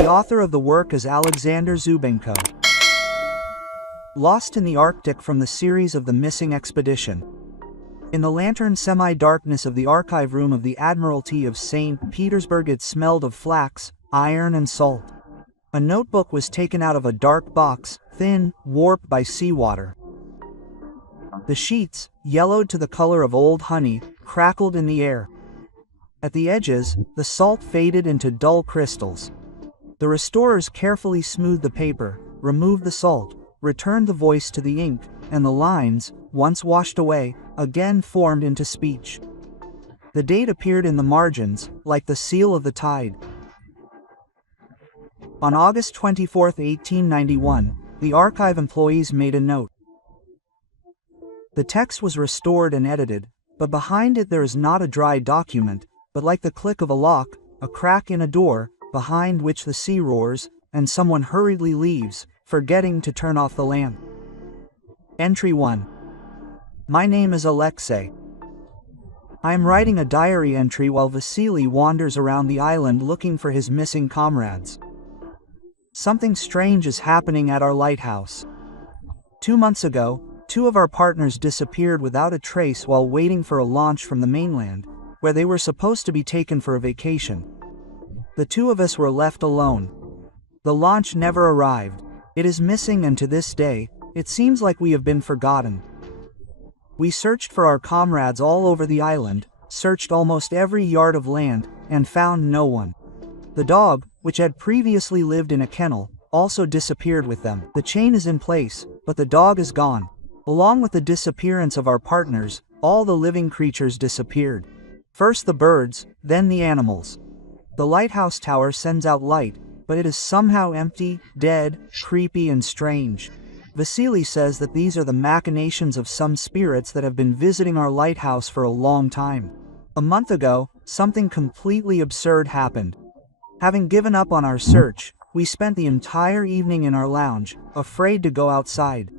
The author of the work is Alexander Zubenko. Lost in the Arctic from the series of The Missing Expedition. In the lantern semi-darkness of the archive room of the Admiralty of St. Petersburg it smelled of flax, iron and salt. A notebook was taken out of a dark box, thin, warped by seawater. The sheets, yellowed to the color of old honey, crackled in the air. At the edges, the salt faded into dull crystals. The restorers carefully smoothed the paper, removed the salt, returned the voice to the ink, and the lines, once washed away, again formed into speech. The date appeared in the margins, like the seal of the tide. On August 24, 1891, the archive employees made a note. The text was restored and edited, but behind it there is not a dry document, but like the click of a lock, a crack in a door, behind which the sea roars, and someone hurriedly leaves, forgetting to turn off the lamp. Entry 1. My name is Alexei. I am writing a diary entry while Vasily wanders around the island looking for his missing comrades. Something strange is happening at our lighthouse. 2 months ago, 2 of our partners disappeared without a trace while waiting for a launch from the mainland, where they were supposed to be taken for a vacation. The 2 of us were left alone. The launch never arrived. It is missing, and to this day, it seems like we have been forgotten. We searched for our comrades all over the island, searched almost every yard of land, and found no one. The dog, which had previously lived in a kennel, also disappeared with them. The chain is in place, but the dog is gone. Along with the disappearance of our partners, all the living creatures disappeared. First the birds, then the animals. The lighthouse tower sends out light, but it is somehow empty, dead, creepy and strange. Vasily says that these are the machinations of some spirits that have been visiting our lighthouse for a long time. A month ago, something completely absurd happened. Having given up on our search, we spent the entire evening in our lounge, afraid to go outside.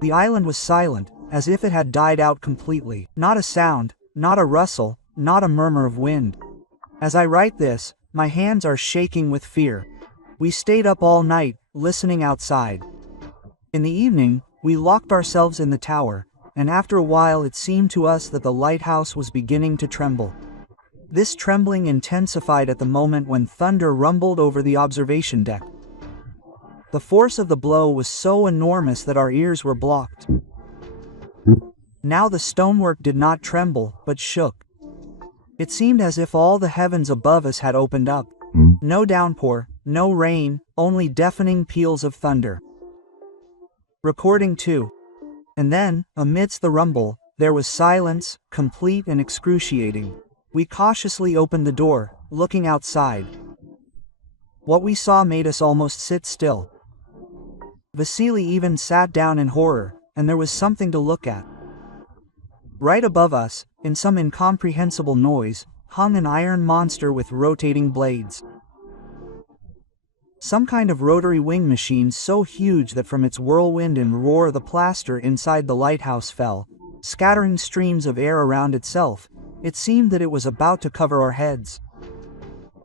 The island was silent, as if it had died out completely. Not a sound, not a rustle, not a murmur of wind. As I write this, my hands are shaking with fear. We stayed up all night, listening outside. In the evening, we locked ourselves in the tower, and after a while it seemed to us that the lighthouse was beginning to tremble. This trembling intensified at the moment when thunder rumbled over the observation deck. The force of the blow was so enormous that our ears were blocked. Now the stonework did not tremble, but shook. It seemed as if all the heavens above us had opened up. No downpour, no rain, only deafening peals of thunder. Recording 2. And then, amidst the rumble, there was silence, complete and excruciating. We cautiously opened the door, looking outside. What we saw made us almost sit still. Vasily even sat down in horror, and there was something to look at. Right above us, in some incomprehensible noise, hung an iron monster with rotating blades. Some kind of rotary wing machine so huge that from its whirlwind and roar the plaster inside the lighthouse fell, scattering streams of air around itself. It seemed that it was about to cover our heads.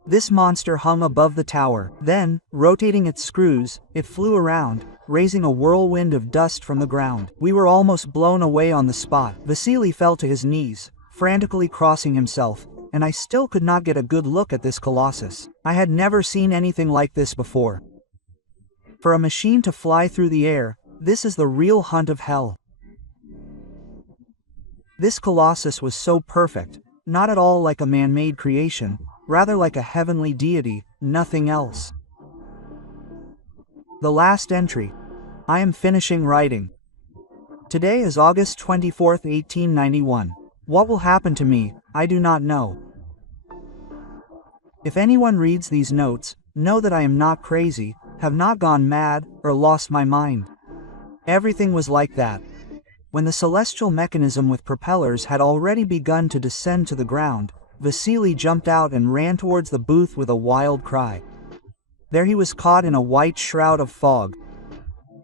This monster hung above the tower. Then, rotating its screws, it flew around, raising a whirlwind of dust from the ground. We were almost blown away on the spot. Vasily fell to his knees, frantically crossing himself, and I still could not get a good look at this colossus. I had never seen anything like this before. For a machine to fly through the air, this is the real hunt of hell. This colossus was so perfect, not at all like a man-made creation, rather like a heavenly deity, nothing else. The last entry. I am finishing writing. Today is August 24, 1891. What will happen to me, I do not know. If anyone reads these notes, know that I am not crazy, have not gone mad, or lost my mind. Everything was like that. When the celestial mechanism with propellers had already begun to descend to the ground, Vasily jumped out and ran towards the booth with a wild cry. There he was caught in a white shroud of fog.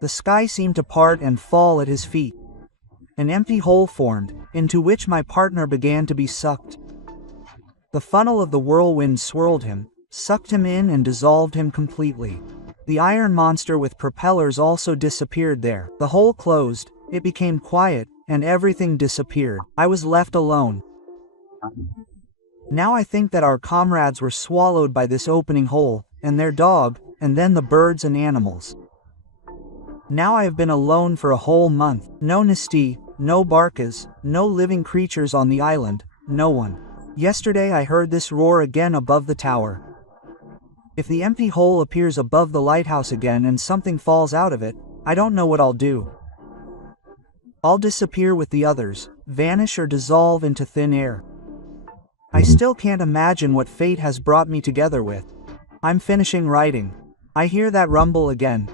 The sky seemed to part and fall at his feet. An empty hole formed, into which my partner began to be sucked. The funnel of the whirlwind swirled him, sucked him in and dissolved him completely. The iron monster with propellers also disappeared there. The hole closed, it became quiet, and everything disappeared. I was left alone. Now I think that our comrades were swallowed by this opening hole, and their dog, and then the birds and animals. Now I have been alone for a whole month. No Nesti, no Barkas, no living creatures on the island, no one. Yesterday I heard this roar again above the tower. If the empty hole appears above the lighthouse again and something falls out of it, I don't know what I'll do. I'll disappear with the others, vanish or dissolve into thin air. I still can't imagine what fate has brought me together with. I'm finishing writing. I hear that rumble again.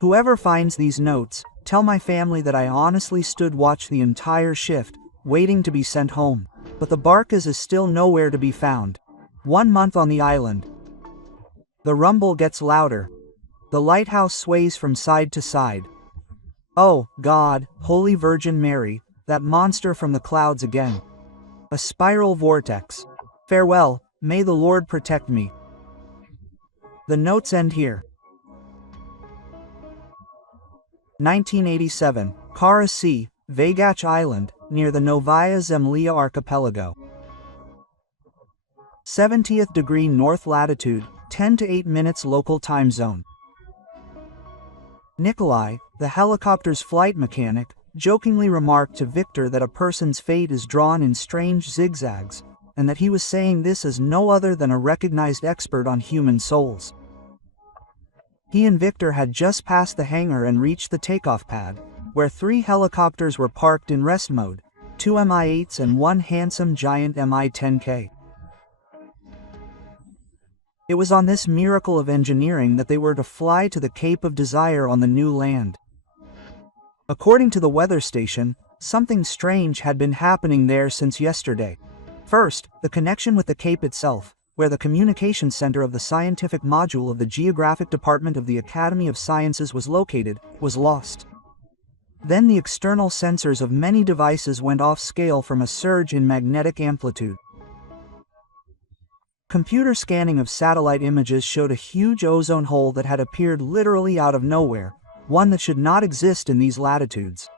Whoever finds these notes, tell my family that I honestly stood watch the entire shift, waiting to be sent home. But the Barkas is still nowhere to be found. 1 month on the island. The rumble gets louder. The lighthouse sways from side to side. Oh, God, Holy Virgin Mary, that monster from the clouds again. A spiral vortex. Farewell, may the Lord protect me. The notes end here. 1987, Kara Sea, Vagach Island, near the Novaya Zemlya archipelago. 70th degree north latitude, 10 to 8 minutes local time zone. Nikolai, the helicopter's flight mechanic, jokingly remarked to Victor that a person's fate is drawn in strange zigzags, and that he was saying this as no other than a recognized expert on human souls. He and Victor had just passed the hangar and reached the takeoff pad, where 3 helicopters were parked in rest mode, 2 Mi-8s and 1 handsome giant Mi-10K. It was on this miracle of engineering that they were to fly to the Cape of Desire on the new land. According to the weather station, something strange had been happening there since yesterday. First, the connection with the Cape itself, where the communication center of the scientific module of the Geographic Department of the Academy of Sciences was located, was lost. Then the external sensors of many devices went off scale from a surge in magnetic amplitude. Computer scanning of satellite images showed a huge ozone hole that had appeared literally out of nowhere, one that should not exist in these latitudes.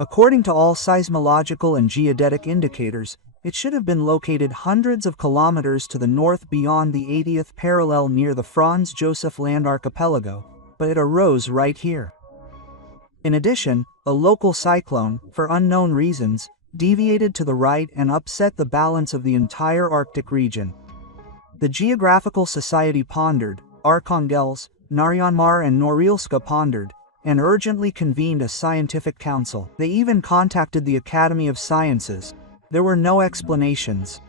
According to all seismological and geodetic indicators, it should have been located hundreds of kilometers to the north beyond the 80th parallel near the Franz Josef Land archipelago, but it arose right here. In addition, a local cyclone, for unknown reasons, deviated to the right and upset the balance of the entire Arctic region. The Geographical Society pondered, Arkhangelsk, Naryanmar and Norilsk pondered, and urgently convened a scientific council. They even contacted the Academy of Sciences. There were no explanations.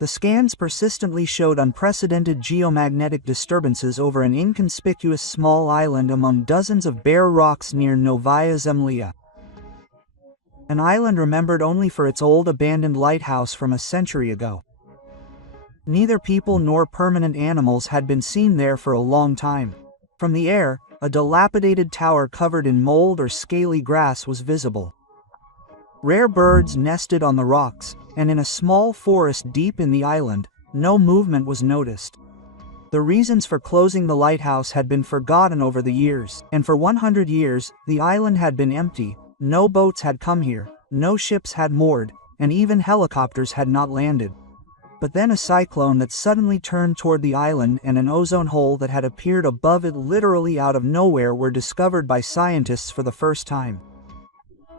The scans persistently showed unprecedented geomagnetic disturbances over an inconspicuous small island among dozens of bare rocks near Novaya Zemlya. An island remembered only for its old abandoned lighthouse from a century ago. Neither people nor permanent animals had been seen there for a long time. From the air, a dilapidated tower covered in mold or scaly grass was visible. Rare birds nested on the rocks, and in a small forest deep in the island, no movement was noticed. The reasons for closing the lighthouse had been forgotten over the years, and for 100 years, the island had been empty. No boats had come here, no ships had moored, and even helicopters had not landed. But then a cyclone that suddenly turned toward the island and an ozone hole that had appeared above it literally out of nowhere were discovered by scientists for the first time.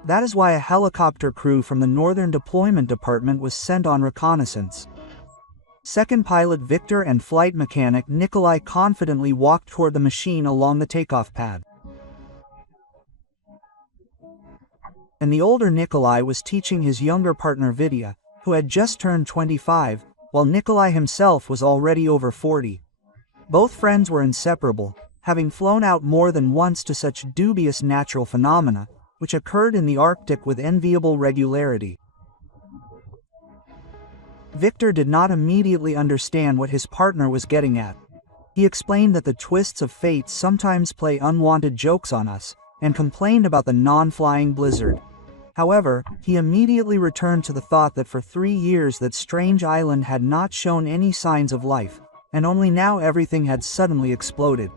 That is why a helicopter crew from the Northern Deployment Department was sent on reconnaissance. Second pilot Victor and flight mechanic Nikolai confidently walked toward the machine along the takeoff pad. And the older Nikolai was teaching his younger partner Vidya, who had just turned 25, while Nikolai himself was already over 40. Both friends were inseparable, having flown out more than once to such dubious natural phenomena, which occurred in the Arctic with enviable regularity. Victor did not immediately understand what his partner was getting at. He explained that the twists of fate sometimes play unwanted jokes on us, and complained about the non-flying blizzard. However, he immediately returned to the thought that for 3 years that strange island had not shown any signs of life, and only now everything had suddenly exploded.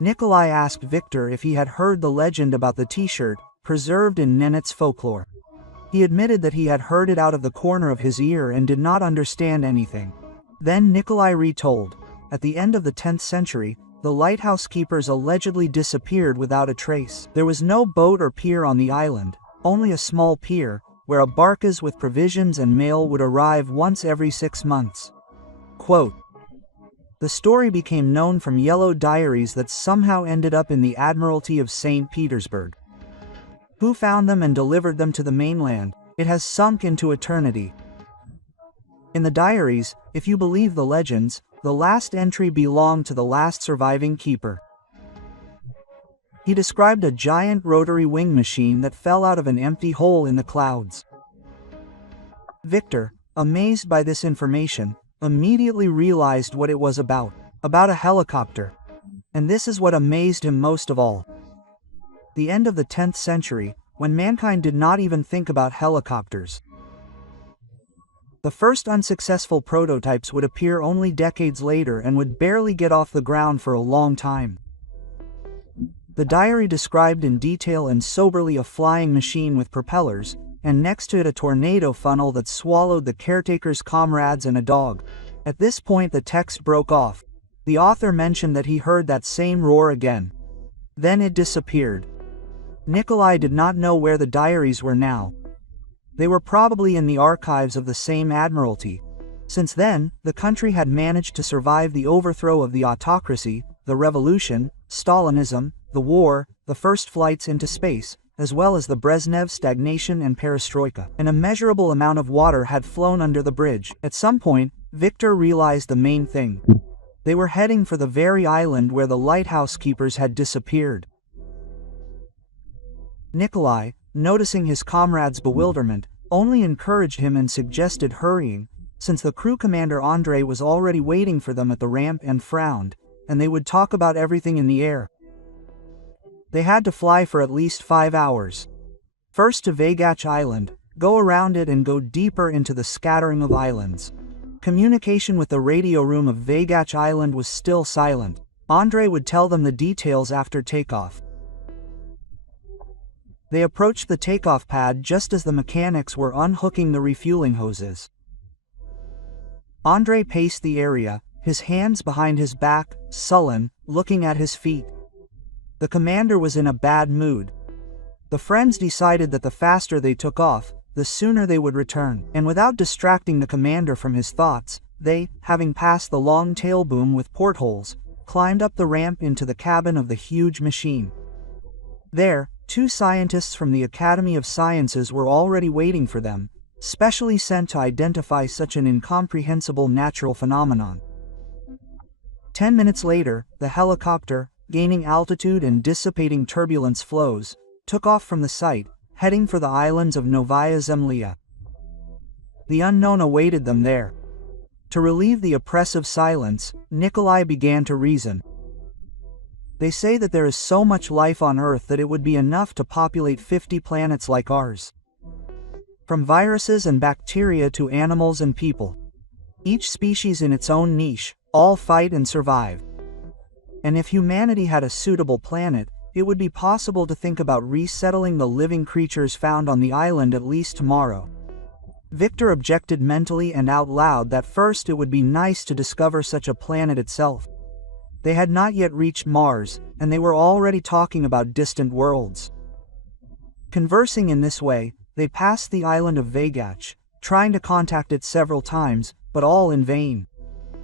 Nikolai asked Victor if he had heard the legend about the t-shirt, preserved in Nenets folklore. He admitted that he had heard it out of the corner of his ear and did not understand anything. Then Nikolai retold, at the end of the 10th century, the lighthouse keepers allegedly disappeared without a trace. There was no boat or pier on the island, only a small pier, where a barcas with provisions and mail would arrive once every 6 months. Quote, the story became known from yellow diaries that somehow ended up in the Admiralty of St. Petersburg. Who found them and delivered them to the mainland? It has sunk into eternity. In the diaries, if you believe the legends, the last entry belonged to the last surviving keeper. He described a giant rotary wing machine that fell out of an empty hole in the clouds. Victor, amazed by this information, immediately realized what it was about a helicopter. And this is what amazed him most of all. The end of the 10th century, when mankind did not even think about helicopters. The first unsuccessful prototypes would appear only decades later and would barely get off the ground for a long time. The diary described in detail and soberly a flying machine with propellers, and next to it a tornado funnel that swallowed the caretaker's comrades and a dog. At this point the text broke off. The author mentioned that he heard that same roar again. Then it disappeared. Nikolai did not know where the diaries were now. They were probably in the archives of the same admiralty. Since then, the country had managed to survive the overthrow of the autocracy, the revolution, Stalinism, the war, the first flights into space, as well as the Brezhnev stagnation and perestroika. An immeasurable amount of water had flown under the bridge. At some point, Victor realized the main thing. They were heading for the very island where the lighthouse keepers had disappeared. Nikolai, noticing his comrade's bewilderment, only encouraged him and suggested hurrying, since the crew commander Andrei was already waiting for them at the ramp and frowned, and they would talk about everything in the air. They had to fly for at least 5 hours. First to Vagach Island, go around it and go deeper into the scattering of islands. Communication with the radio room of Vagach Island was still silent. Andrei would tell them the details after takeoff. They approached the takeoff pad just as the mechanics were unhooking the refueling hoses. Andrei paced the area, his hands behind his back, sullen, looking at his feet. The commander was in a bad mood. The friends decided that the faster they took off, the sooner they would return, and without distracting the commander from his thoughts, they, having passed the long tail boom with portholes, climbed up the ramp into the cabin of the huge machine. There, 2 scientists from the Academy of Sciences were already waiting for them, specially sent to identify such an incomprehensible natural phenomenon. 10 minutes later, the helicopter, gaining altitude and dissipating turbulence flows, took off from the site, heading for the islands of Novaya Zemlya. The unknown awaited them there. To relieve the oppressive silence, Nikolai began to reason. They say that there is so much life on Earth that it would be enough to populate 50 planets like ours. From viruses and bacteria to animals and people. Each species in its own niche, all fight and survive. And if humanity had a suitable planet, it would be possible to think about resettling the living creatures found on the island at least tomorrow. Victor objected mentally and out loud that first it would be nice to discover such a planet itself. They had not yet reached Mars, and they were already talking about distant worlds. Conversing in this way, they passed the island of Vagach, trying to contact it several times, but all in vain.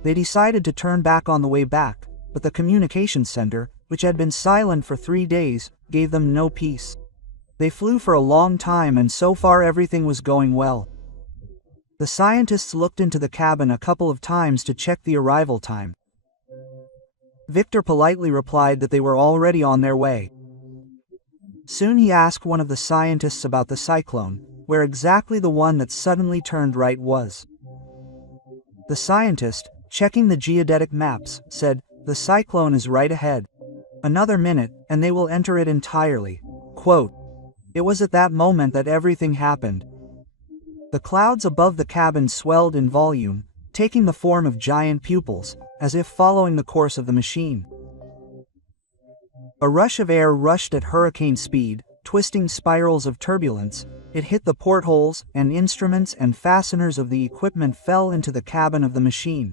They decided to turn back on the way back, but the communications center, which had been silent for 3 days, gave them no peace. They flew for a long time and so far everything was going well. The scientists looked into the cabin a couple of times to check the arrival time. Victor politely replied that they were already on their way. Soon he asked one of the scientists about the cyclone, where exactly the one that suddenly turned right was. The scientist, checking the geodetic maps, said, "The cyclone is right ahead. Another minute, and they will enter it entirely." Quote, It was at that moment that everything happened. The clouds above the cabin swelled in volume, taking the form of giant pupils, as if following the course of the machine. A rush of air rushed at hurricane speed, twisting spirals of turbulence. It hit the portholes, and instruments and fasteners of the equipment fell into the cabin of the machine.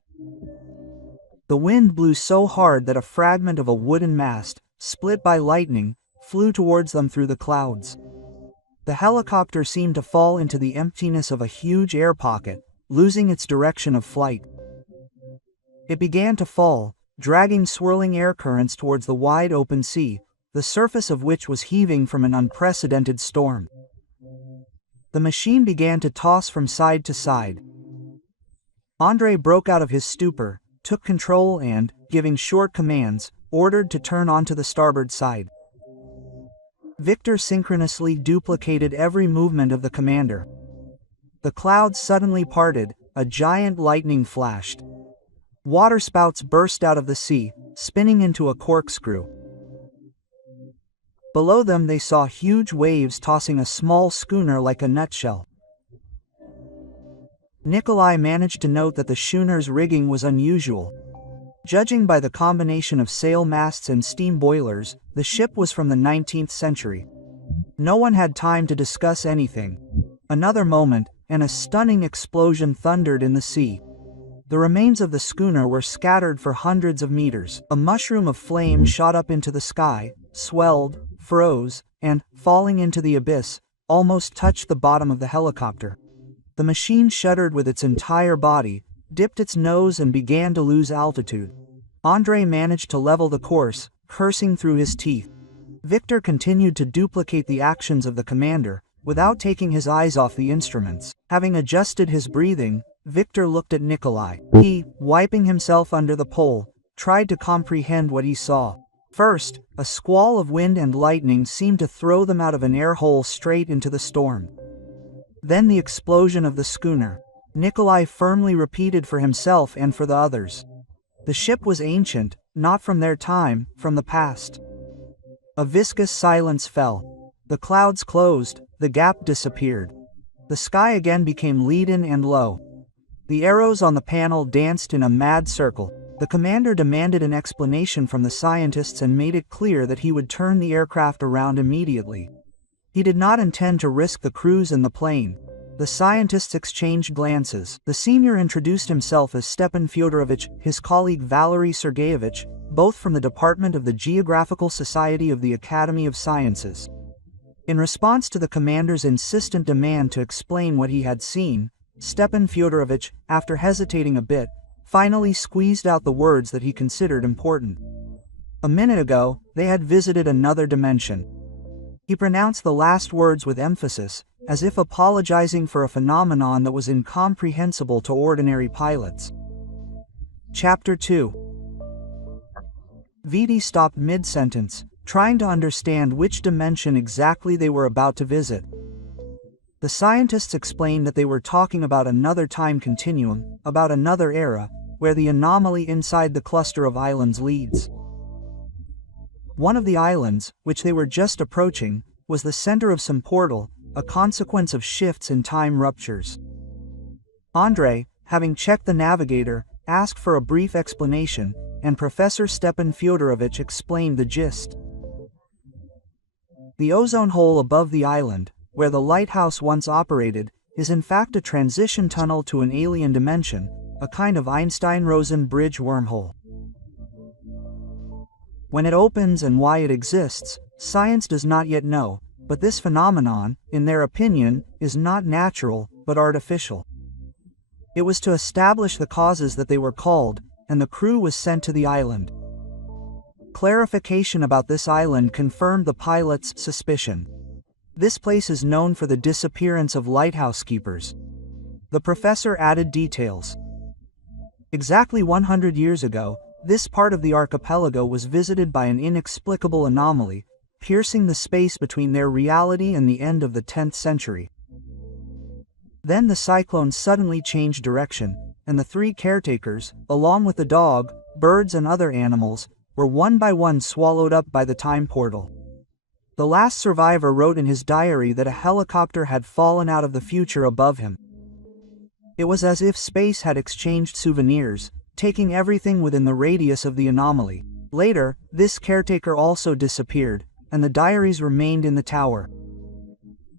The wind blew so hard that a fragment of a wooden mast, split by lightning, flew towards them through the clouds. The helicopter seemed to fall into the emptiness of a huge air pocket, losing its direction of flight. It began to fall, dragging swirling air currents towards the wide open sea, the surface of which was heaving from an unprecedented storm. The machine began to toss from side to side. André broke out of his stupor, took control and, giving short commands, ordered to turn onto the starboard side. Victor synchronously duplicated every movement of the commander. The clouds suddenly parted, a giant lightning flashed. Waterspouts burst out of the sea, spinning into a corkscrew. Below them they saw huge waves tossing a small schooner like a nutshell. Nikolai managed to note that the schooner's rigging was unusual. Judging by the combination of sail masts and steam boilers, the ship was from the 19th century. No one had time to discuss anything. Another moment, and a stunning explosion thundered in the sea. The remains of the schooner were scattered for hundreds of meters. A mushroom of flame shot up into the sky, swelled, froze, and, falling into the abyss, almost touched the bottom of the helicopter. The machine shuddered with its entire body, dipped its nose and began to lose altitude. André managed to level the course, cursing through his teeth. Victor continued to duplicate the actions of the commander, without taking his eyes off the instruments. Having adjusted his breathing, Victor looked at Nikolai. He, wiping himself under the pole, tried to comprehend what he saw. First, a squall of wind and lightning seemed to throw them out of an air hole straight into the storm. Then the explosion of the schooner. Nikolai firmly repeated for himself and for the others. The ship was ancient, not from their time, from the past. A viscous silence fell. The clouds closed, the gap disappeared. The sky again became leaden and low. The arrows on the panel danced in a mad circle. The commander demanded an explanation from the scientists and made it clear that he would turn the aircraft around immediately. He did not intend to risk the crews and the plane. The scientists exchanged glances. The senior introduced himself as Stepan Fyodorovich, his colleague Valery Sergeyevich, both from the Department of the Geographical Society of the Academy of Sciences. In response to the commander's insistent demand to explain what he had seen, Stepan Fyodorovich, after hesitating a bit, finally squeezed out the words that he considered important. A minute ago, they had visited another dimension. He pronounced the last words with emphasis, as if apologizing for a phenomenon that was incomprehensible to ordinary pilots. Chapter 2. Viti stopped mid-sentence, trying to understand which dimension exactly they were about to visit. The scientists explained that they were talking about another time continuum, about another era, where the anomaly inside the cluster of islands leads. One of the islands, which they were just approaching, was the center of some portal, a consequence of shifts in time ruptures. André, having checked the navigator, asked for a brief explanation, and Professor Stepan Fyodorovich explained the gist. The ozone hole above the island, where the lighthouse once operated, is in fact a transition tunnel to an alien dimension, a kind of Einstein-Rosen bridge wormhole. When it opens and why it exists, science does not yet know, but this phenomenon, in their opinion, is not natural, but artificial. It was to establish the causes that they were called, and the crew was sent to the island. Clarification about this island confirmed the pilot's suspicion. This place is known for the disappearance of lighthouse keepers. The professor added details. Exactly 100 years ago, this part of the archipelago was visited by an inexplicable anomaly, piercing the space between their reality and the end of the 10th century. Then the cyclone suddenly changed direction, and the three caretakers, along with the dog, birds and other animals, were one by one swallowed up by the time portal. The last survivor wrote in his diary that a helicopter had fallen out of the future above him. It was as if space had exchanged souvenirs, taking everything within the radius of the anomaly. Later, this caretaker also disappeared, and the diaries remained in the tower.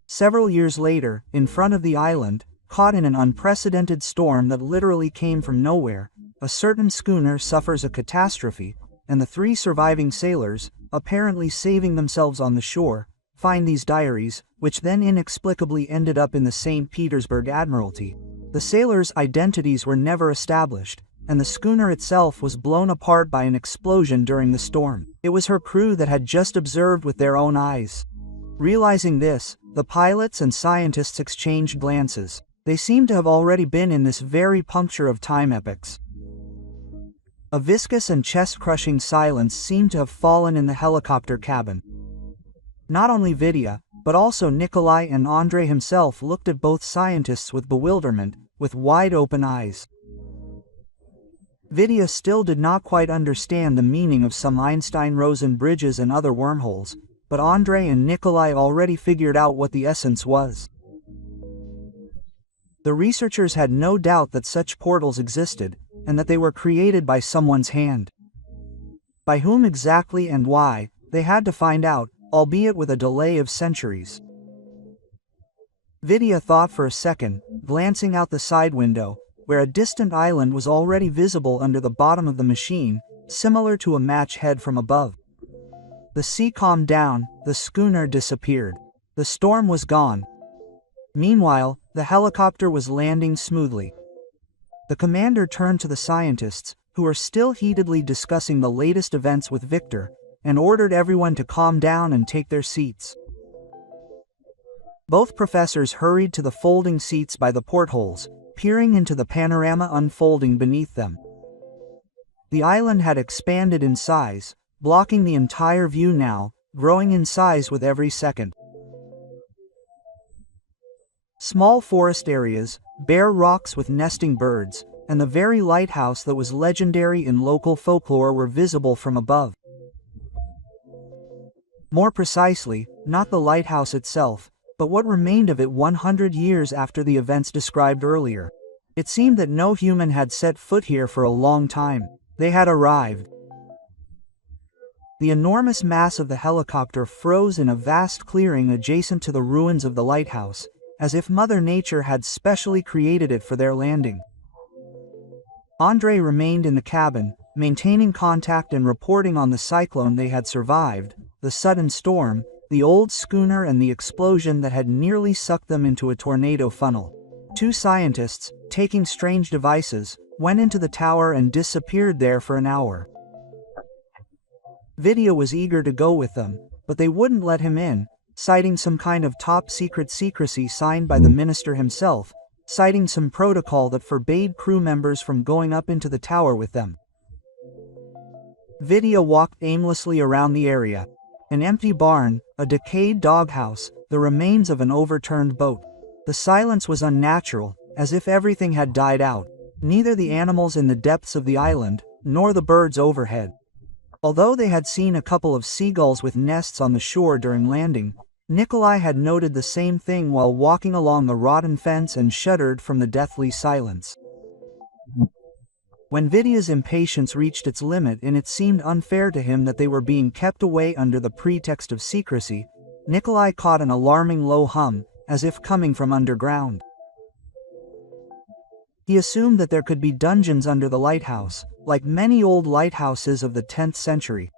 Several years later, in front of the island, caught in an unprecedented storm that literally came from nowhere, a certain schooner suffers a catastrophe, and the 3 surviving sailors, apparently saving themselves on the shore, find these diaries, which then inexplicably ended up in the St. Petersburg Admiralty. The sailors' identities were never established, and the schooner itself was blown apart by an explosion during the storm. It was her crew that had just observed with their own eyes. Realizing this, the pilots and scientists exchanged glances. They seemed to have already been in this very puncture of time epochs. A viscous and chest-crushing silence seemed to have fallen in the helicopter cabin. Not only Vidya, but also Nikolai and Andrei himself looked at both scientists with bewilderment, with wide-open eyes. Vidya still did not quite understand the meaning of some Einstein-Rosen bridges and other wormholes, but Andrei and Nikolai already figured out what the essence was. The researchers had no doubt that such portals existed, and that they were created by someone's hand. By whom exactly and why, they had to find out, albeit with a delay of centuries. Vidya thought for a second, glancing out the side window, where a distant island was already visible under the bottom of the machine, similar to a match head from above. The sea calmed down, the schooner disappeared. The storm was gone. Meanwhile, the helicopter was landing smoothly. The commander turned to the scientists, who were still heatedly discussing the latest events with Victor, and ordered everyone to calm down and take their seats. Both professors hurried to the folding seats by the portholes, peering into the panorama unfolding beneath them. The island had expanded in size, blocking the entire view now, growing in size with every second. Small forest areas, bare rocks with nesting birds, and the very lighthouse that was legendary in local folklore were visible from above. More precisely, not the lighthouse itself, but what remained of it 100 years after the events described earlier. It seemed that no human had set foot here for a long time. They had arrived. The enormous mass of the helicopter froze in a vast clearing adjacent to the ruins of the lighthouse, as if Mother Nature had specially created it for their landing. Andrei remained in the cabin, maintaining contact and reporting on the cyclone they had survived, the sudden storm, the old schooner and the explosion that had nearly sucked them into a tornado funnel. 2 scientists, taking strange devices, went into the tower and disappeared there for an hour. Vidya was eager to go with them, but they wouldn't let him in, citing some kind of top-secret secrecy signed by the minister himself, citing some protocol that forbade crew members from going up into the tower with them. Vidya walked aimlessly around the area. An empty barn, a decayed doghouse, the remains of an overturned boat. The silence was unnatural, as if everything had died out, neither the animals in the depths of the island, nor the birds overhead. Although they had seen a couple of seagulls with nests on the shore during landing, Nikolai had noted the same thing while walking along the rotten fence and shuddered from the deathly silence. When Vidya's impatience reached its limit and it seemed unfair to him that they were being kept away under the pretext of secrecy, Nikolai caught an alarming low hum, as if coming from underground. He assumed that there could be dungeons under the lighthouse, like many old lighthouses of the 10th century.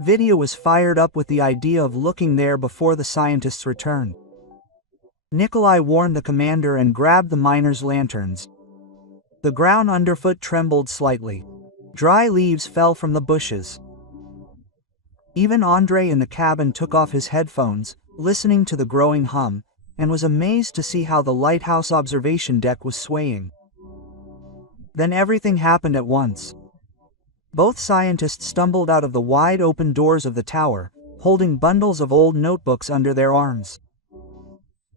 Vidya was fired up with the idea of looking there before the scientists returned. Nikolai warned the commander and grabbed the miners' lanterns. The ground underfoot trembled slightly. Dry leaves fell from the bushes. Even Andrei in the cabin took off his headphones, listening to the growing hum, and was amazed to see how the lighthouse observation deck was swaying. Then everything happened at once. Both scientists stumbled out of the wide-open doors of the tower, holding bundles of old notebooks under their arms.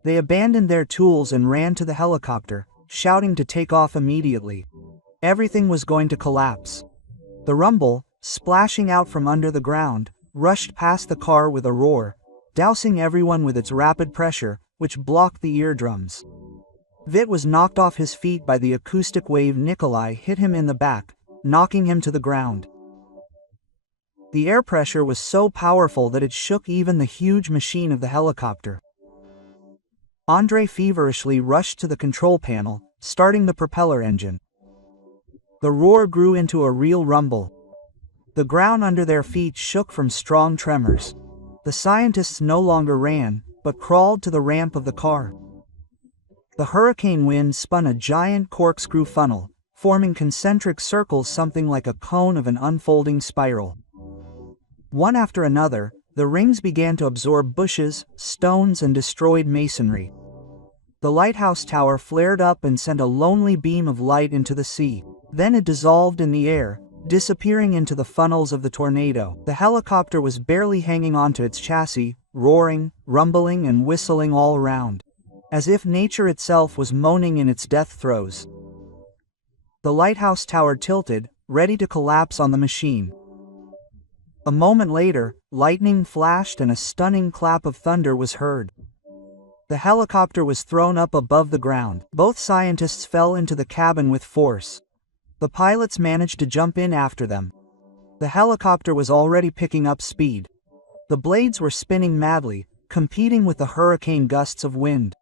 They abandoned their tools and ran to the helicopter, shouting to take off immediately. Everything was going to collapse. The rumble, splashing out from under the ground, rushed past the car with a roar, dousing everyone with its rapid pressure, which blocked the eardrums. Vit was knocked off his feet by the acoustic wave. Nikolai hit him in the back, knocking him to the ground. The air pressure was so powerful that it shook even the huge machine of the helicopter. Andrei feverishly rushed to the control panel, starting the propeller engine. The roar grew into a real rumble. The ground under their feet shook from strong tremors. The scientists no longer ran, but crawled to the ramp of the car. The hurricane wind spun a giant corkscrew funnel, forming concentric circles, something like a cone of an unfolding spiral. One after another, the rings began to absorb bushes, stones, and destroyed masonry. The lighthouse tower flared up and sent a lonely beam of light into the sea. Then it dissolved in the air, disappearing into the funnels of the tornado. The helicopter was barely hanging onto its chassis, roaring, rumbling, and whistling all around, as if nature itself was moaning in its death throes. The lighthouse tower tilted, ready to collapse on the machine. A moment later, lightning flashed and a stunning clap of thunder was heard. The helicopter was thrown up above the ground. Both scientists fell into the cabin with force. The pilots managed to jump in after them. The helicopter was already picking up speed. The blades were spinning madly, competing with the hurricane gusts of wind.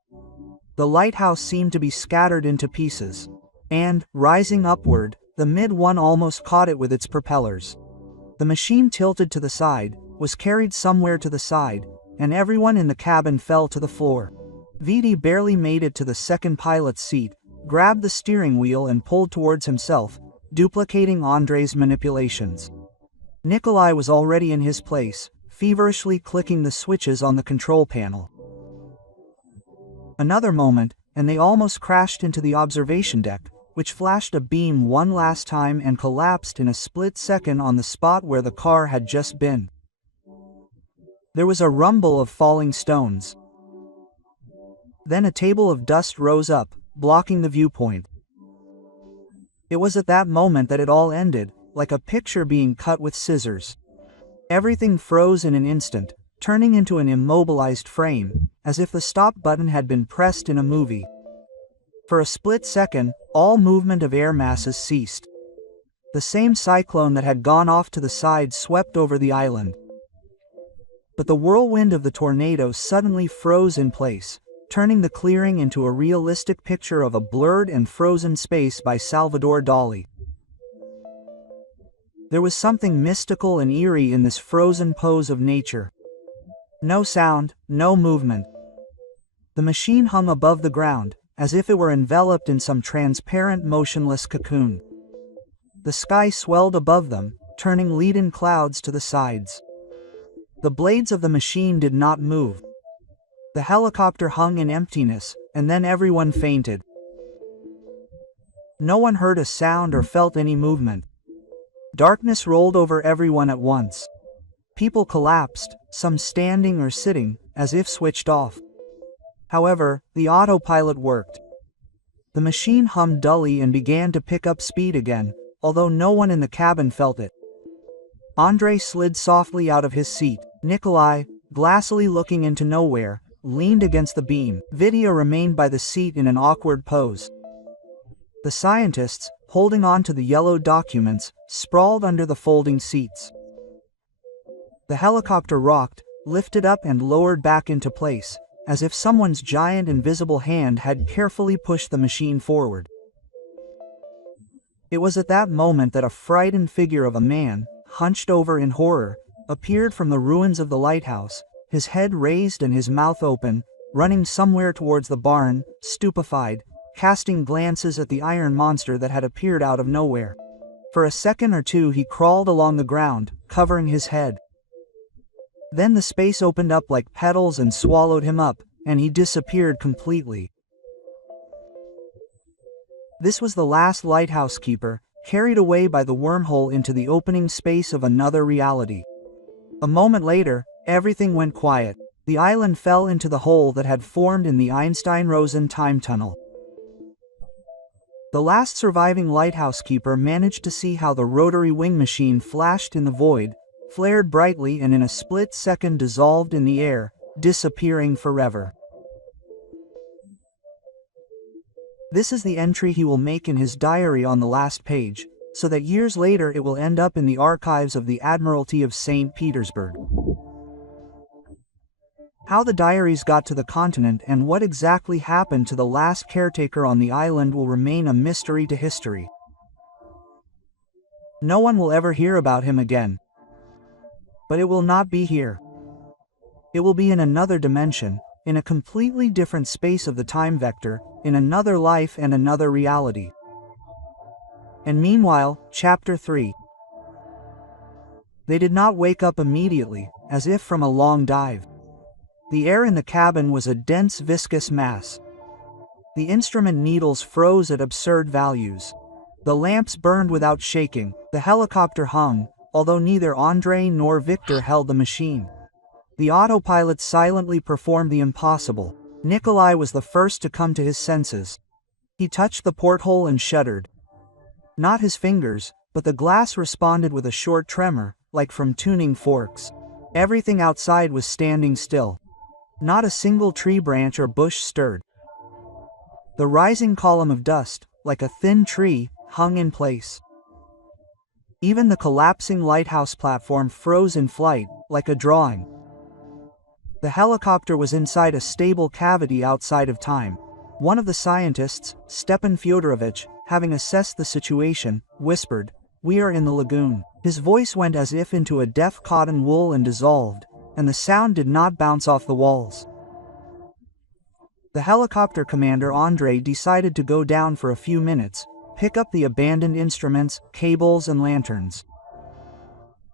The lighthouse seemed to be scattered into pieces. And, rising upward, the mid-one almost caught it with its propellers. The machine tilted to the side, was carried somewhere to the side, and everyone in the cabin fell to the floor. Viti barely made it to the second pilot's seat, grabbed the steering wheel and pulled towards himself, duplicating Andrei's manipulations. Nikolai was already in his place, feverishly clicking the switches on the control panel. Another moment, and they almost crashed into the observation deck, which flashed a beam one last time and collapsed in a split second on the spot where the car had just been. There was a rumble of falling stones. Then a table of dust rose up, blocking the viewpoint. It was at that moment that it all ended, like a picture being cut with scissors. Everything froze in an instant, turning into an immobilized frame, as if the stop button had been pressed in a movie. For a split second, all movement of air masses ceased. The same cyclone that had gone off to the side swept over the island. But the whirlwind of the tornado suddenly froze in place, turning the clearing into a realistic picture of a blurred and frozen space by Salvador Dali. There was something mystical and eerie in this frozen pose of nature. No sound, no movement. The machine hung above the ground, as if it were enveloped in some transparent, motionless cocoon. The sky swelled above them, turning leaden clouds to the sides. The blades of the machine did not move. The helicopter hung in emptiness, and then everyone fainted. No one heard a sound or felt any movement. Darkness rolled over everyone at once. People collapsed, some standing or sitting, as if switched off. However, the autopilot worked. The machine hummed dully and began to pick up speed again, although no one in the cabin felt it. Andrei slid softly out of his seat. Nikolai, glassily looking into nowhere, leaned against the beam. Vidya remained by the seat in an awkward pose. The scientists, holding on to the yellow documents, sprawled under the folding seats. The helicopter rocked, lifted up and lowered back into place, as if someone's giant invisible hand had carefully pushed the machine forward. It was at that moment that a frightened figure of a man, hunched over in horror, appeared from the ruins of the lighthouse, his head raised and his mouth open, running somewhere towards the barn, stupefied, casting glances at the iron monster that had appeared out of nowhere. For a second or two he crawled along the ground, covering his head. Then the space opened up like petals and swallowed him up, and he disappeared completely. This was the last lighthouse keeper, carried away by the wormhole into the opening space of another reality. A moment later, everything went quiet. The island fell into the hole that had formed in the Einstein-Rosen time tunnel. The last surviving lighthouse keeper managed to see how the rotary wing machine flashed in the void, flared brightly and in a split second dissolved in the air, disappearing forever. This is the entry he will make in his diary on the last page, so that years later it will end up in the archives of the Admiralty of St. Petersburg. How the diaries got to the continent and what exactly happened to the last caretaker on the island will remain a mystery to history. No one will ever hear about him again. But it will not be here. It will be in another dimension, in a completely different space of the time vector, in another life and another reality. And meanwhile, Chapter 3. They did not wake up immediately, as if from a long dive. The air in the cabin was a dense viscous mass. The instrument needles froze at absurd values. The lamps burned without shaking, the helicopter hung, although neither Andrei nor Victor held the machine. The autopilot silently performed the impossible. Nikolai was the first to come to his senses. He touched the porthole and shuddered. Not his fingers, but the glass responded with a short tremor, like from tuning forks. Everything outside was standing still. Not a single tree branch or bush stirred. The rising column of dust, like a thin tree, hung in place. Even the collapsing lighthouse platform froze in flight, like a drawing. The helicopter was inside a stable cavity outside of time. One of the scientists, Stepan Fyodorovich, having assessed the situation, whispered, "We are in the lagoon." His voice went as if into a deaf cotton wool and dissolved, and the sound did not bounce off the walls. The helicopter commander Andrei decided to go down for a few minutes, pick up the abandoned instruments, cables and lanterns.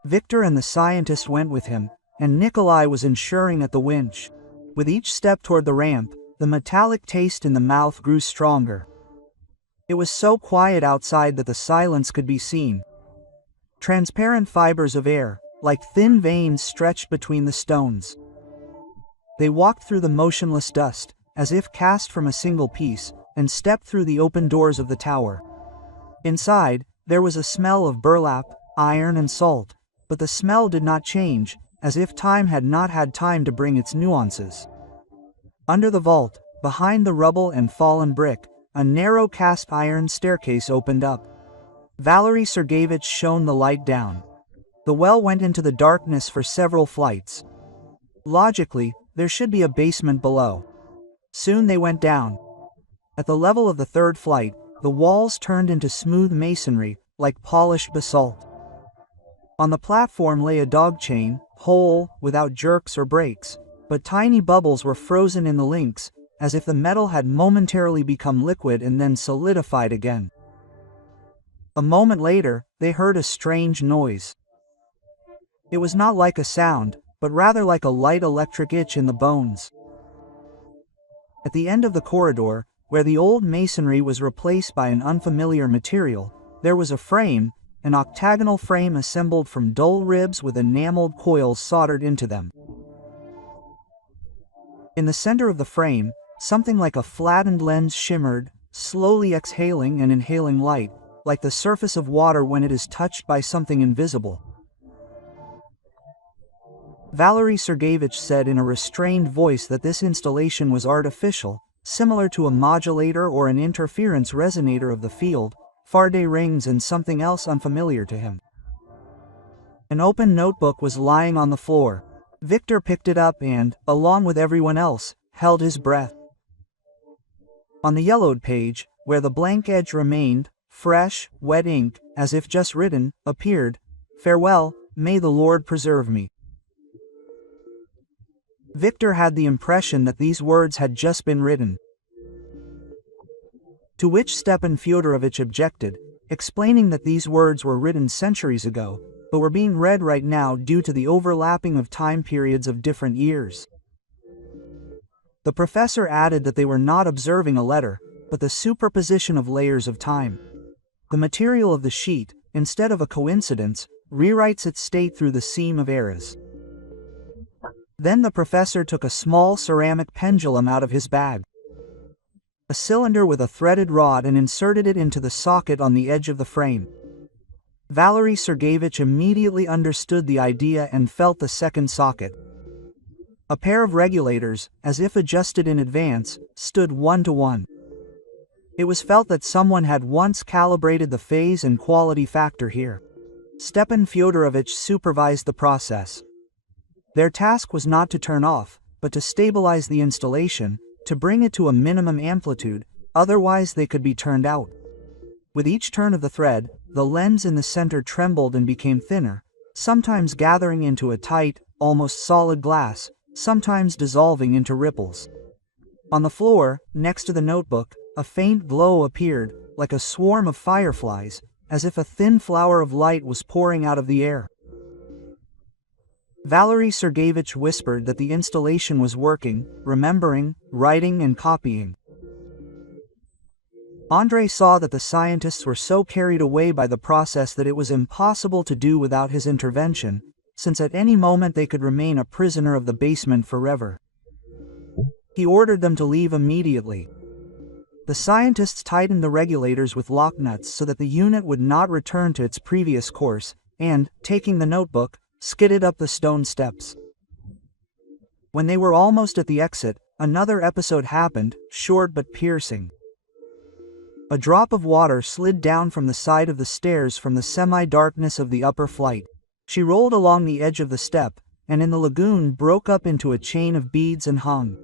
Victor and the scientist went with him, and Nikolai was ensuring at the winch. With each step toward the ramp, the metallic taste in the mouth grew stronger. It was so quiet outside that the silence could be seen. Transparent fibers of air, like thin veins stretched between the stones. They walked through the motionless dust, as if cast from a single piece, and stepped through the open doors of the tower. Inside, there was a smell of burlap, iron and salt, but the smell did not change, as if time had not had time to bring its nuances. Under the vault, behind the rubble and fallen brick, a narrow cast iron staircase opened up. Valery Sergeyevich shone the light down. The well went into the darkness for several flights. Logically, there should be a basement below. Soon they went down. At the level of the third flight, the walls turned into smooth masonry, like polished basalt. On the platform lay a dog chain, whole, without jerks or breaks, but tiny bubbles were frozen in the links, as if the metal had momentarily become liquid and then solidified again. A moment later, they heard a strange noise. It was not like a sound, but rather like a light electric itch in the bones. At the end of the corridor, where the old masonry was replaced by an unfamiliar material, there was a frame, an octagonal frame assembled from dull ribs with enameled coils soldered into them. In the center of the frame, something like a flattened lens shimmered, slowly exhaling and inhaling light, like the surface of water when it is touched by something invisible. Valery Sergeyevich said in a restrained voice that this installation was artificial, similar to a modulator or an interference resonator of the field, Faraday rings and something else unfamiliar to him. An open notebook was lying on the floor. Victor picked it up and, along with everyone else, held his breath. On the yellowed page, where the blank edge remained, fresh, wet ink, as if just written, appeared, "Farewell, may the Lord preserve me." Victor had the impression that these words had just been written. To which Stepan Fyodorovich objected, explaining that these words were written centuries ago, but were being read right now due to the overlapping of time periods of different years. The professor added that they were not observing a letter, but the superposition of layers of time. The material of the sheet, instead of a coincidence, rewrites its state through the seam of eras. Then the professor took a small ceramic pendulum out of his bag, a cylinder with a threaded rod, and inserted it into the socket on the edge of the frame. Valery Sergeyevich immediately understood the idea and felt the second socket. A pair of regulators, as if adjusted in advance, stood 1-to-1. It was felt that someone had once calibrated the phase and quality factor here. Stepan Fyodorovich supervised the process. Their task was not to turn off, but to stabilize the installation, to bring it to a minimum amplitude, otherwise they could be turned out. With each turn of the thread, the lens in the center trembled and became thinner, sometimes gathering into a tight, almost solid glass, sometimes dissolving into ripples. On the floor, next to the notebook, a faint glow appeared, like a swarm of fireflies, as if a thin flower of light was pouring out of the air. Valery Sergeyevich whispered that the installation was working, remembering, writing and copying. Andrei saw that the scientists were so carried away by the process that it was impossible to do without his intervention, since at any moment they could remain a prisoner of the basement forever. He ordered them to leave immediately. The scientists tightened the regulators with lock nuts so that the unit would not return to its previous course, and, taking the notebook, skidded up the stone steps. When they were almost at the exit, another episode happened, short but piercing. A drop of water slid down from the side of the stairs from the semi-darkness of the upper flight. She rolled along the edge of the step, and in the lagoon broke up into a chain of beads and hung.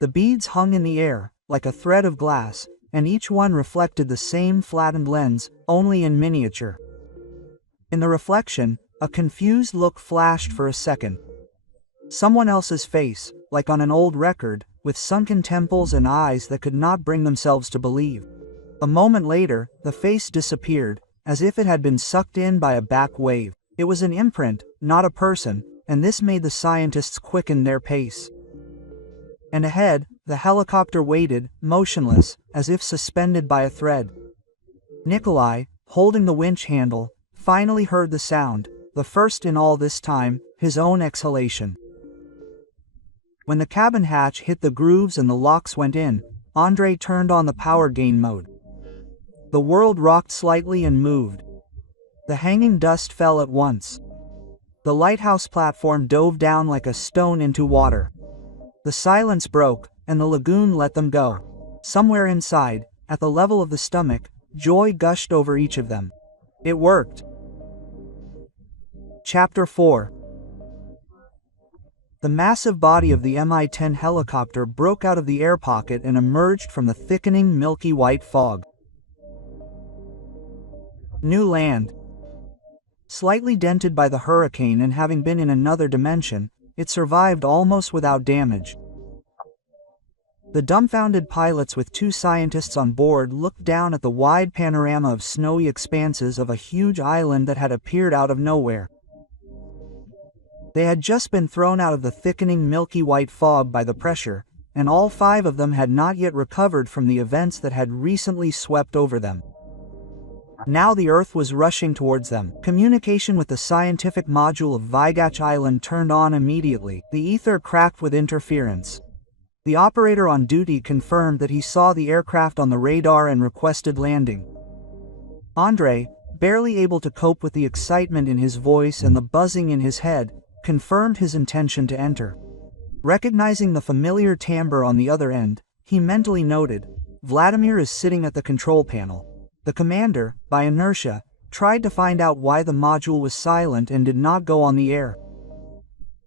The beads hung in the air, like a thread of glass, and each one reflected the same flattened lens, only in miniature. In the reflection, a confused look flashed for a second. Someone else's face, like on an old record, with sunken temples and eyes that could not bring themselves to believe. A moment later, the face disappeared, as if it had been sucked in by a back wave. It was an imprint, not a person, and this made the scientists quicken their pace. And ahead, the helicopter waited, motionless, as if suspended by a thread. Nikolai, holding the winch handle, finally heard the sound, the first in all this time, his own exhalation. When the cabin hatch hit the grooves and the locks went in, Andrei turned on the power gain mode. The world rocked slightly and moved. The hanging dust fell at once. The lighthouse platform dove down like a stone into water. The silence broke, and the lagoon let them go. Somewhere inside, at the level of the stomach, joy gushed over each of them. It worked. Chapter 4. The massive body of the Mi-10 helicopter broke out of the air pocket and emerged from the thickening milky white fog. New land. Slightly dented by the hurricane and having been in another dimension, it survived almost without damage. The dumbfounded pilots with 2 scientists on board looked down at the wide panorama of snowy expanses of a huge island that had appeared out of nowhere. They had just been thrown out of the thickening milky white fog by the pressure, and all 5 of them had not yet recovered from the events that had recently swept over them. Now the Earth was rushing towards them. Communication with the scientific module of Vygach Island turned on immediately. The ether cracked with interference. The operator on duty confirmed that he saw the aircraft on the radar and requested landing. Andrei, barely able to cope with the excitement in his voice and the buzzing in his head, confirmed his intention to enter. Recognizing the familiar timbre on the other end, he mentally noted, Vladimir is sitting at the control panel. The commander, by inertia, tried to find out why the module was silent and did not go on the air.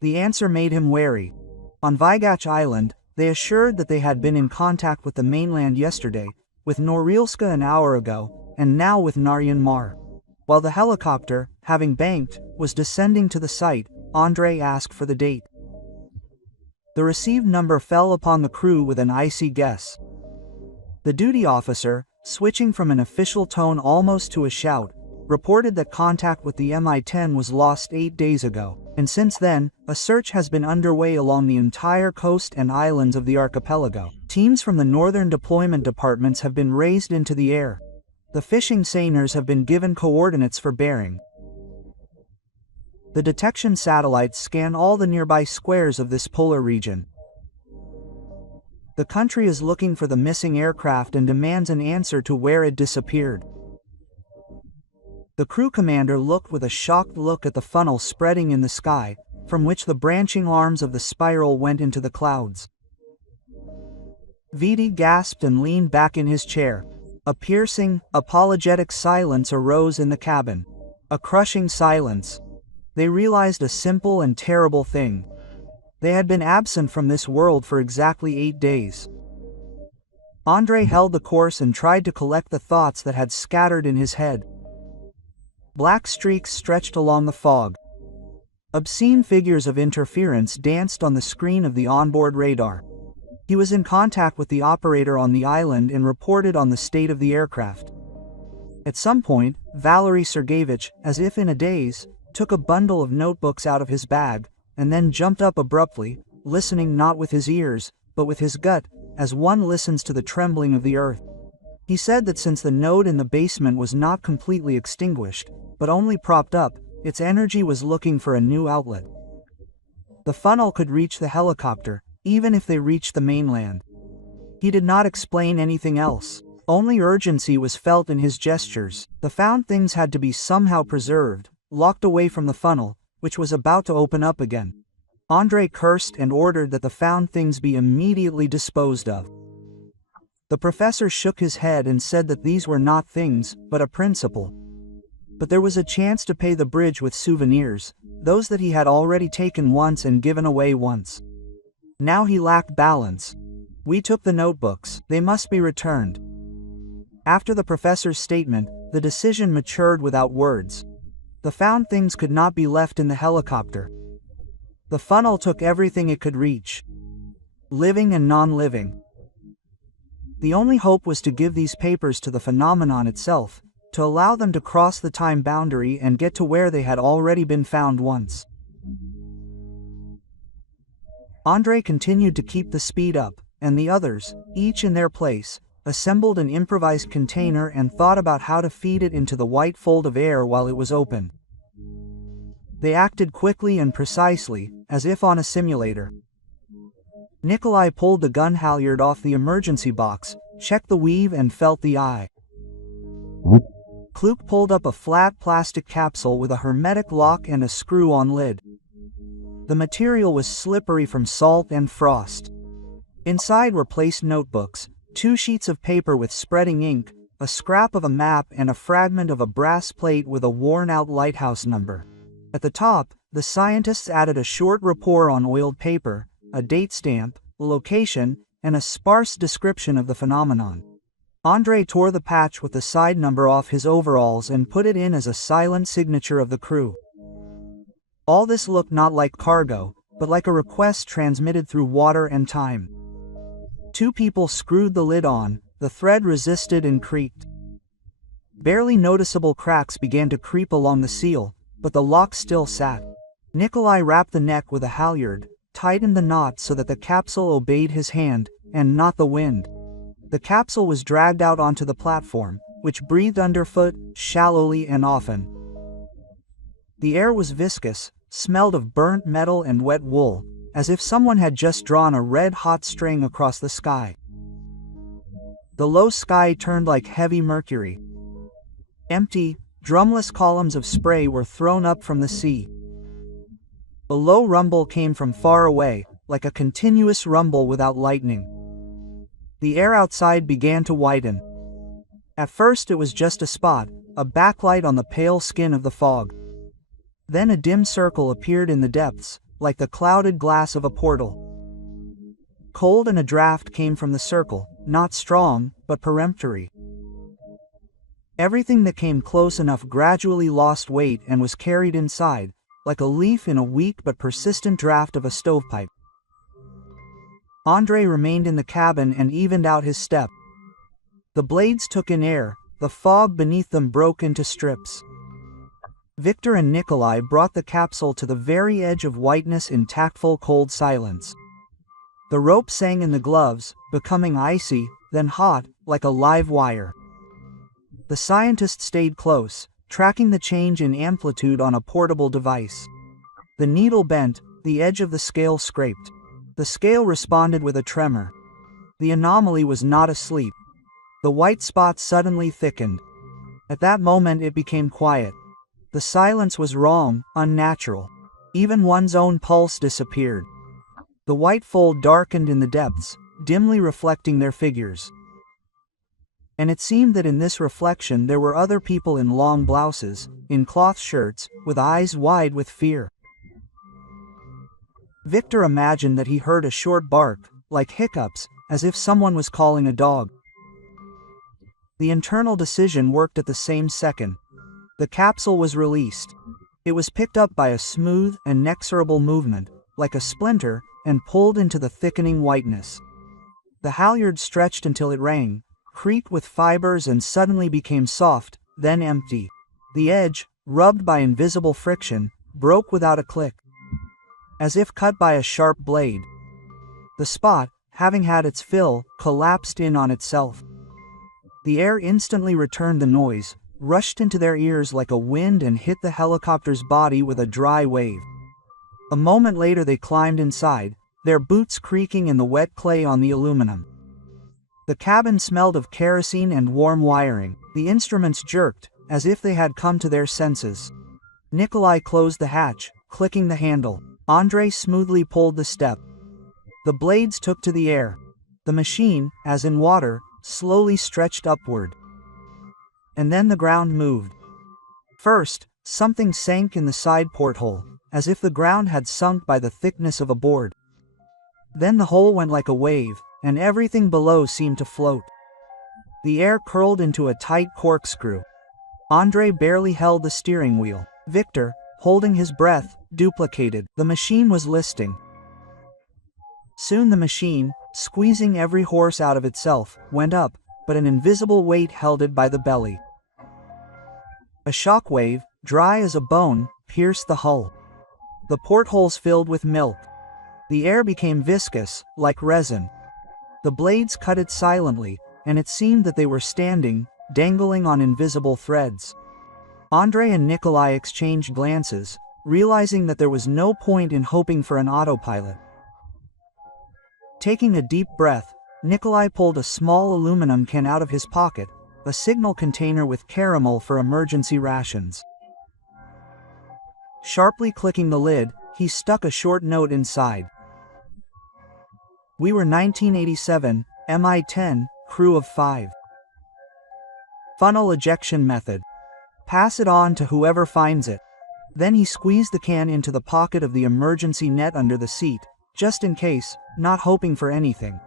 The answer made him wary. On Vygach Island, they assured that they had been in contact with the mainland yesterday, with Norilska an hour ago, and now with Naryan Mar. While the helicopter, having banked, was descending to the site, Andrei asked for the date. The received number fell upon the crew with an icy guess. The duty officer, switching from an official tone almost to a shout, reported that contact with the Mi-10 was lost 8 days ago, and since then, a search has been underway along the entire coast and islands of the archipelago. Teams from the northern deployment departments have been raised into the air. The fishing seiners have been given coordinates for bearing. The detection satellites scan all the nearby squares of this polar region. The country is looking for the missing aircraft and demands an answer to where it disappeared. The crew commander looked with a shocked look at the funnel spreading in the sky, from which the branching arms of the spiral went into the clouds. Viti gasped and leaned back in his chair. A piercing, apologetic silence arose in the cabin. A crushing silence. They realized a simple and terrible thing. They had been absent from this world for exactly 8 days. Andre held the course and tried to collect the thoughts that had scattered in his head. Black streaks stretched along the fog. Obscene figures of interference danced on the screen of the onboard radar. He was in contact with the operator on the island and reported on the state of the aircraft. At some point, Valery Sergeyevich, as if in a daze, took a bundle of notebooks out of his bag, and then jumped up abruptly, listening not with his ears, but with his gut, as one listens to the trembling of the earth. He said that since the node in the basement was not completely extinguished, but only propped up, its energy was looking for a new outlet. The funnel could reach the helicopter, even if they reached the mainland. He did not explain anything else. Only urgency was felt in his gestures. The found things had to be somehow preserved, locked away from the funnel, which was about to open up again. Andre cursed and ordered that the found things be immediately disposed of. The professor shook his head and said that these were not things, but a principle. But there was a chance to pay the bridge with souvenirs, those that he had already taken once and given away once. Now he lacked balance. We took the notebooks, they must be returned. After the professor's statement, the decision matured without words. The found things could not be left in the helicopter. The funnel took everything it could reach, living and non-living. The only hope was to give these papers to the phenomenon itself, to allow them to cross the time boundary and get to where they had already been found once. Andre continued to keep the speed up, and the others, each in their place, assembled an improvised container and thought about how to feed it into the white fold of air while it was open. They acted quickly and precisely, as if on a simulator. Nikolai pulled the gun halyard off the emergency box, checked the weave and felt the eye. Kluk pulled up a flat plastic capsule with a hermetic lock and a screw-on lid. The material was slippery from salt and frost. Inside were placed notebooks, 2 sheets of paper with spreading ink, a scrap of a map and a fragment of a brass plate with a worn-out lighthouse number. At the top, the scientists added a short report on oiled paper, a date stamp, a location, and a sparse description of the phenomenon. Andre tore the patch with the side number off his overalls and put it in as a silent signature of the crew. All this looked not like cargo, but like a request transmitted through water and time. 2 people screwed the lid on, the thread resisted and creaked. Barely noticeable cracks began to creep along the seal, but the lock still sat. Nikolai wrapped the neck with a halyard, tightened the knot so that the capsule obeyed his hand, and not the wind. The capsule was dragged out onto the platform, which breathed underfoot, shallowly and often. The air was viscous, smelled of burnt metal and wet wool, as if someone had just drawn a red-hot string across the sky. The low sky turned like heavy mercury. Empty, drumless columns of spray were thrown up from the sea. A low rumble came from far away, like a continuous rumble without lightning. The air outside began to widen. At first it was just a spot, a backlight on the pale skin of the fog. Then a dim circle appeared in the depths, like the clouded glass of a portal. Cold and a draft came from the circle, not strong, but peremptory. Everything that came close enough gradually lost weight and was carried inside, like a leaf in a weak but persistent draft of a stovepipe. Andre remained in the cabin and evened out his step. The blades took in air, the fog beneath them broke into strips. Victor and Nikolai brought the capsule to the very edge of whiteness in tactful cold silence. The rope sang in the gloves, becoming icy, then hot, like a live wire. The scientist stayed close, tracking the change in amplitude on a portable device. The needle bent, the edge of the scale scraped. The scale responded with a tremor. The anomaly was not asleep. The white spots suddenly thickened. At that moment it became quiet. The silence was wrong, unnatural. Even one's own pulse disappeared. The white fold darkened in the depths, dimly reflecting their figures. And it seemed that in this reflection there were other people in long blouses, in cloth shirts, with eyes wide with fear. Victor imagined that he heard a short bark, like hiccups, as if someone was calling a dog. The internal decision worked at the same second. The capsule was released. It was picked up by a smooth, inexorable movement, like a splinter, and pulled into the thickening whiteness. The halyard stretched until it rang, creaked with fibers and suddenly became soft, then empty. The edge, rubbed by invisible friction, broke without a click, as if cut by a sharp blade. The spot, having had its fill, collapsed in on itself. The air instantly returned the noise, rushed into their ears like a wind and hit the helicopter's body with a dry wave. A moment later they climbed inside, their boots creaking in the wet clay on the aluminum. The cabin smelled of kerosene and warm wiring. The instruments jerked, as if they had come to their senses. Nikolai closed the hatch, clicking the handle. Andrei smoothly pulled the step. The blades took to the air. The machine, as in water, slowly stretched upward. And then the ground moved. First, something sank in the side porthole, as if the ground had sunk by the thickness of a board. Then the hole went like a wave, and everything below seemed to float. The air curled into a tight corkscrew. Andrei barely held the steering wheel. Victor, holding his breath, duplicated. The machine was listing. Soon the machine, squeezing every horse out of itself, went up, but an invisible weight held it by the belly. A shock wave, dry as a bone, pierced the hull. The portholes filled with milk. The air became viscous, like resin. The blades cut it silently, and it seemed that they were standing, dangling on invisible threads. Andrei and Nikolai exchanged glances, realizing that there was no point in hoping for an autopilot. Taking a deep breath, Nikolai pulled a small aluminum can out of his pocket, a signal container with caramel for emergency rations. Sharply clicking the lid, he stuck a short note inside. We were 1987, Mi-10, crew of 5. Funnel ejection method. Pass it on to whoever finds it. Then he squeezed the can into the pocket of the emergency net under the seat, just in case, not hoping for anything.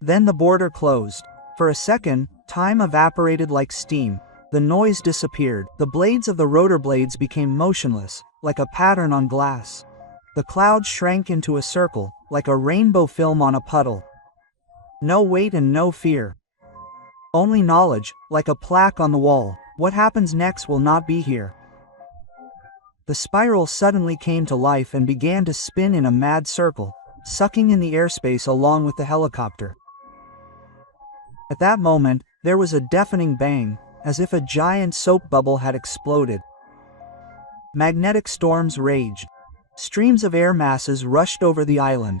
Then the border closed. For a second, time evaporated like steam. The noise disappeared. The blades of the rotor blades became motionless, like a pattern on glass. The clouds shrank into a circle, like a rainbow film on a puddle. No weight and no fear. Only knowledge, like a plaque on the wall. What happens next will not be here. The spiral suddenly came to life and began to spin in a mad circle, sucking in the airspace along with the helicopter. At that moment, there was a deafening bang, as if a giant soap bubble had exploded. Magnetic storms raged. Streams of air masses rushed over the island.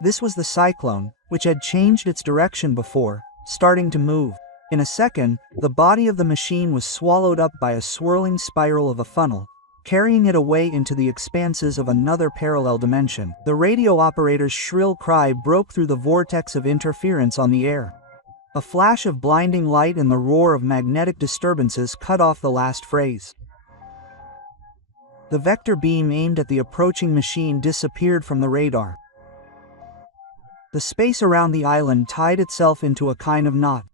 This was the cyclone, which had changed its direction before, starting to move. In a second, the body of the machine was swallowed up by a swirling spiral of a funnel, carrying it away into the expanses of another parallel dimension. The radio operator's shrill cry broke through the vortex of interference on the air. A flash of blinding light and the roar of magnetic disturbances cut off the last phrase. The vector beam aimed at the approaching machine disappeared from the radar. The space around the island tied itself into a kind of knot.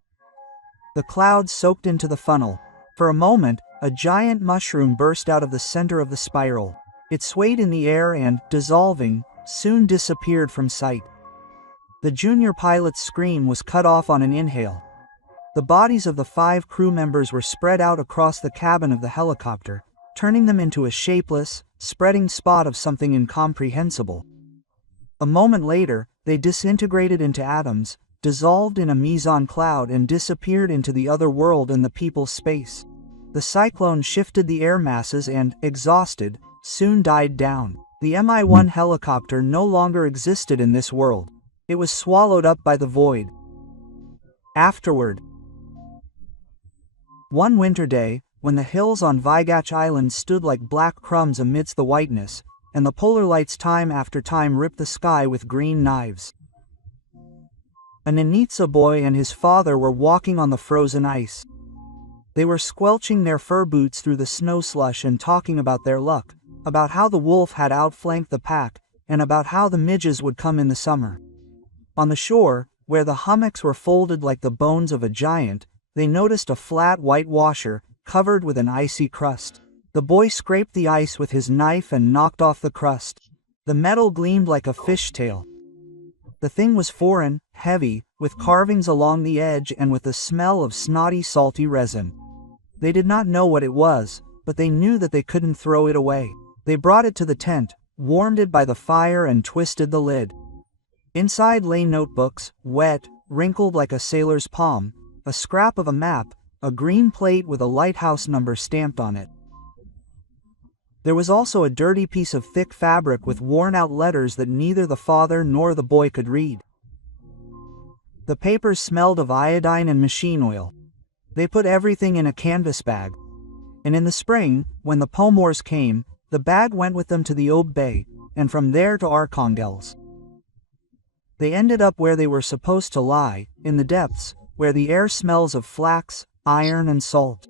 The clouds soaked into the funnel. For a moment, a giant mushroom burst out of the center of the spiral. It swayed in the air and, dissolving, soon disappeared from sight. The junior pilot's scream was cut off on an inhale. The bodies of the 5 crew members were spread out across the cabin of the helicopter, turning them into a shapeless, spreading spot of something incomprehensible. A moment later, they disintegrated into atoms, dissolved in a meson cloud and disappeared into the other world and the people's space. The cyclone shifted the air masses and, exhausted, soon died down. The Mi-1 helicopter no longer existed in this world. It was swallowed up by the void. Afterward, One winter day, when the hills on Vigach Island stood like black crumbs amidst the whiteness, and the polar lights time after time ripped the sky with green knives. A Nenitsa boy and his father were walking on the frozen ice. They were squelching their fur boots through the snow slush and talking about their luck, about how the wolf had outflanked the pack, and about how the midges would come in the summer. On the shore, where the hummocks were folded like the bones of a giant, they noticed a flat white washer, covered with an icy crust. The boy scraped the ice with his knife and knocked off the crust. The metal gleamed like a fishtail. The thing was foreign, heavy, with carvings along the edge and with the smell of snotty, salty resin. They did not know what it was, but they knew that they couldn't throw it away. They brought it to the tent, warmed it by the fire and twisted the lid. Inside lay notebooks, wet, wrinkled like a sailor's palm, a scrap of a map, a green plate with a lighthouse number stamped on it. There was also a dirty piece of thick fabric with worn-out letters that neither the father nor the boy could read. The papers smelled of iodine and machine oil. They put everything in a canvas bag. And in the spring, when the Pomors came, the bag went with them to the Ob Bay, and from there to Arkhangelsk. They ended up where they were supposed to lie, in the depths, where the air smells of flax, iron and salt.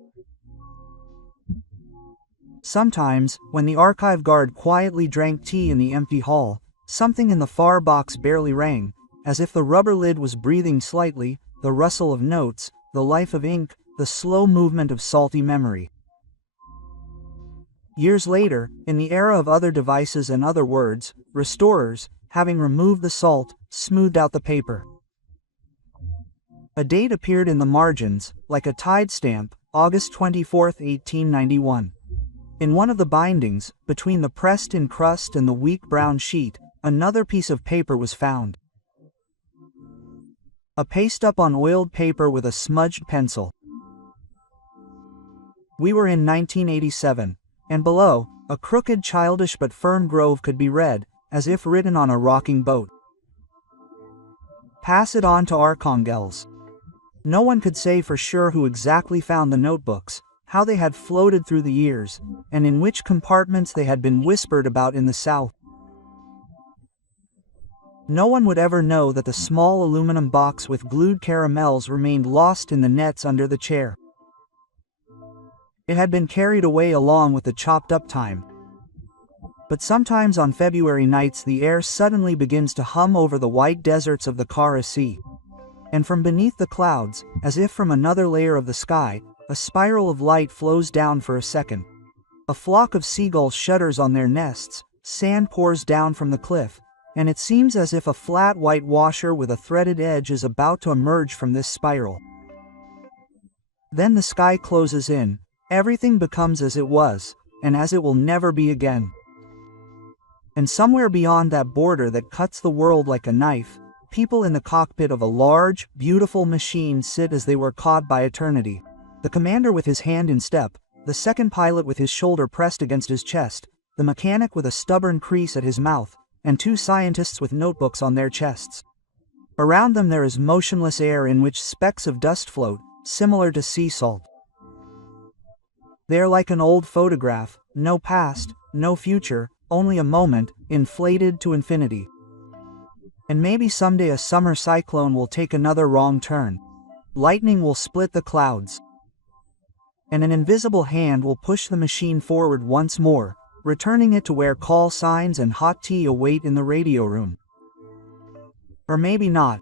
Sometimes, when the archive guard quietly drank tea in the empty hall, something in the far box barely rang, as if the rubber lid was breathing slightly, the rustle of notes, the life of ink, the slow movement of salty memory. Years later, in the era of other devices and other words, restorers, having removed the salt, smoothed out the paper. A date appeared in the margins, like a tide stamp, August 24, 1891. In one of the bindings, between the pressed-in crust and the weak brown sheet, another piece of paper was found. A paste-up on oiled paper with a smudged pencil. We were in 1987, and below, a crooked, childish but firm grove could be read, as if written on a rocking boat. Pass it on to Arkhangelsk. No one could say for sure who exactly found the notebooks, how they had floated through the years, and in which compartments they had been whispered about in the south. No one would ever know that the small aluminum box with glued caramels remained lost in the nets under the chair. It had been carried away along with the chopped-up time. But sometimes on February nights the air suddenly begins to hum over the white deserts of the Kara Sea. And from beneath the clouds, as if from another layer of the sky, a spiral of light flows down for a second. A flock of seagulls shudders on their nests, sand pours down from the cliff, and it seems as if a flat white washer with a threaded edge is about to emerge from this spiral. Then the sky closes in, everything becomes as it was, and as it will never be again. And somewhere beyond that border that cuts the world like a knife, people in the cockpit of a large, beautiful machine sit as they were caught by eternity. The commander with his hand in step, the second pilot with his shoulder pressed against his chest, the mechanic with a stubborn crease at his mouth, and two scientists with notebooks on their chests. Around them there is motionless air in which specks of dust float, similar to sea salt. They are like an old photograph, no past, no future, only a moment, inflated to infinity. And maybe someday a summer cyclone will take another wrong turn. Lightning will split the clouds. And an invisible hand will push the machine forward once more, returning it to where call signs and hot tea await in the radio room. Or maybe not.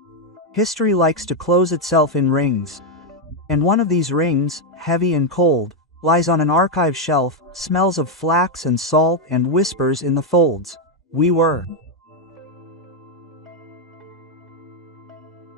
History likes to close itself in rings. And one of these rings, heavy and cold, lies on an archive shelf, smells of flax and salt and whispers in the folds. We were.